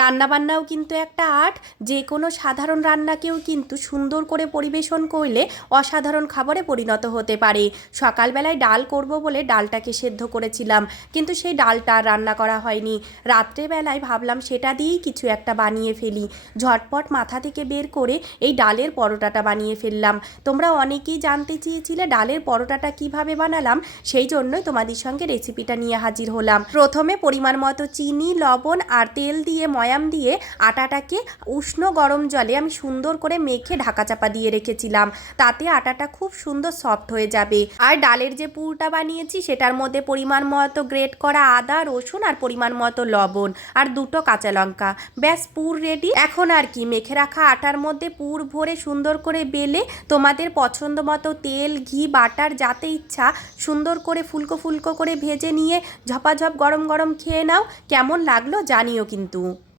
রান্নাবান্নাও কিন্তু একটা আর্ট। যে কোনো সাধারণ রান্নাকেও কিন্তু সুন্দর করে পরিবেশন করলে অসাধারণ খাবারে পরিণত হতে পারে। সকালবেলায় ডাল করব বলে ডালটাকে সেদ্ধ করেছিলাম, কিন্তু সেই ডালটা আর রান্না করা হয়নি। রাত্রেবেলায় ভাবলাম সেটা দিয়েই কিছু একটা বানিয়ে ফেলি। ঝটপট মাথা থেকে বের করে এই ডালের পরোটাটা বানিয়ে ফেললাম। তোমরা অনেকেই জানতে চেয়েছিলে ডালের পরোটাটা কিভাবে বানালাম, সেই জন্যই তোমাদের সঙ্গে রেসিপিটা নিয়ে হাজির হলাম। প্রথমে পরিমাণ মতো চিনি, লবণ আর তেল দিয়ে ময়াম দিয়ে আটাটাকে উষ্ণ গরম জলে আমি সুন্দর করে মেখে ঢাকা চাপা দিয়ে রেখেছিলাম। তাতে আটাটা খুব সুন্দর সফট হয়ে যাবে। আর ডালের যে পুরটা বানিয়েছি সেটার মধ্যে পরিমাণ মতো গ্রেট করা আদা, রসুন আর পরিমাণ মতো লবণ আর 2টো কাঁচা লঙ্কা, ব্যাস পুর রেডি। এখন আর কি, মেখে রাখা আটার মধ্যে পুর ভরে সুন্দর করে বেলে তোমাদের পছন্দ মতো তেল, ঘি, বাটার যাতে ইচ্ছা সুন্দর করে ফুলকো ফুলকো করে ভেজে নিয়ে ঝপাঝপ গরম গরম খেয়ে নাও। কেমন লাগলো জানিও কিন্তু।